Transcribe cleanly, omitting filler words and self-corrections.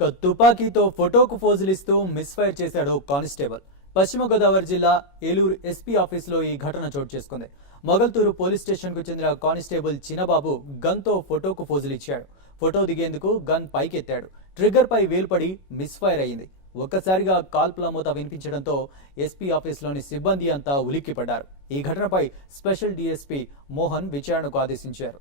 తుపాకీతో ఫోటోకు ఫోజులిస్తూ మిస్ఫైర్ చేశాడు కానిస్టేబుల్. పశ్చిమ గోదావరి జిల్లా ఏలూరు ఎస్పీ ఆఫీసులో ఈ ఘటన చోటు చేసుకుంది. మొగల్తూరు పోలీస్ స్టేషన్ కు చెందిన కానిస్టేబుల్ చిన్నబాబు గన్ తో ఫోటోకు ఫోజులిచ్చాడు. ఫోటో దిగేందుకు గన్ పైకెత్తాడు. ట్రిగ్గర్ పై వేలుపడి మిస్ఫైర్ అయింది. ఒక్కసారిగా కాల్పుల మూత వినిపించడంతో ఎస్పీ ఆఫీసులోని సిబ్బంది అంతా ఉలిక్కిపడ్డారు. ఈ ఘటనపై స్పెషల్ డీఎస్పీ మోహన్ విచారణకు ఆదేశించారు.